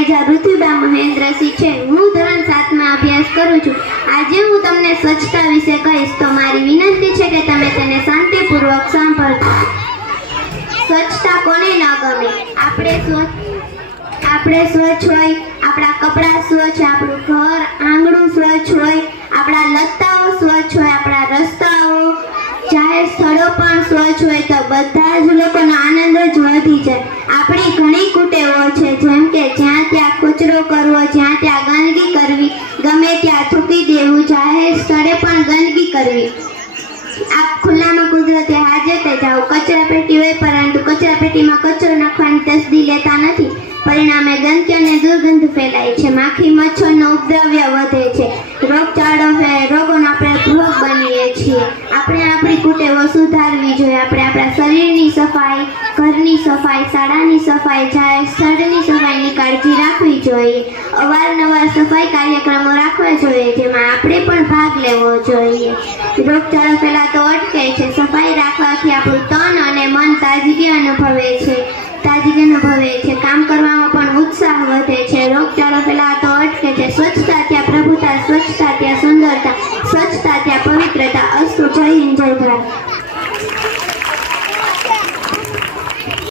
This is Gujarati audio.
જાડેજા ઋતુબા મહેન્દ્રસિંહ છે। હું ધોરણ 7 માં અભ્યાસ કરું છું। આજે હું તમને સ્વચ્છતા વિશે કહીશ, તો મારી વિનંતી છે કે તમે તેને શાંતિપૂર્વક સાંભળજો। સ્વચ્છતા કોને ન ગમે? આપણે સ્વચ્છ હોય, આપણા કપડાં સ્વચ્છ, આપણું ઘર આંગણું સ્વચ્છ હોય, આપણા લતાઓ સ્વચ્છ હોય, આપણા રસ્તાઓ જાહેર સ્થળો પણ સ્વચ્છ હોય તો બધા જ લોકોનો આનંદ જ વધી જાય। આપણી ઘણી કુટેવો છે, જેમ કે જ્યાં ત્યાં કચરો કરવો, જ્યાં ત્યાં ગંદકી કરવી, ગમે ત્યાં થૂકી દેવું, જાહેર સ્થળે પણ ગંદકી કરવી। આપ ખુલ્લામાં કુદરતી હાજતે જાઓ, કચરા પેટી હોય પરંતુ કચરા પેટીમાં કચરો નાખવાની તસદી લેતા નથી। પરિણામે ગંદકી અને દુર્ગંધ ફેલાય છે, માખી મચ્છરનો ઉપદ્રવ્ય વધે છે, રોગચાળો રોગોનો આપણે ભોગ બનીએ છીએ। આપણે આપણી કુટેવો સુધારવી જોઈએ। આપણે આપણા શરીરની સફાઈ, ઘરની સફાઈ, શાળાની સફાઈ, જાહેર સ્થળની સફાઈની કાળજી રાખવી જોઈએ। અવારનવાર સફાઈ કાર્યક્રમો રાખવા જોઈએ, જેમાં આપણે પણ ભાગ લેવો જોઈએ। રોગચાળો ફેલાતો અટકે છે। સફાઈ રાખવાથી આપણું તન અને મન તાજગી અનુભવે છે, કામ કરવામાં પણ ઉત્સાહ વધે છે, રોગચાળો ફેલાતો અટકે છે। સ્વચ્છતા ત્યાં પ્રભુતા, સ્વચ્છતા ત્યાં સુંદરતા, સ્વચ્છતા ત્યાં પવિત્રતા। અસ્તુ। જય હિન્દ, જય ભારત।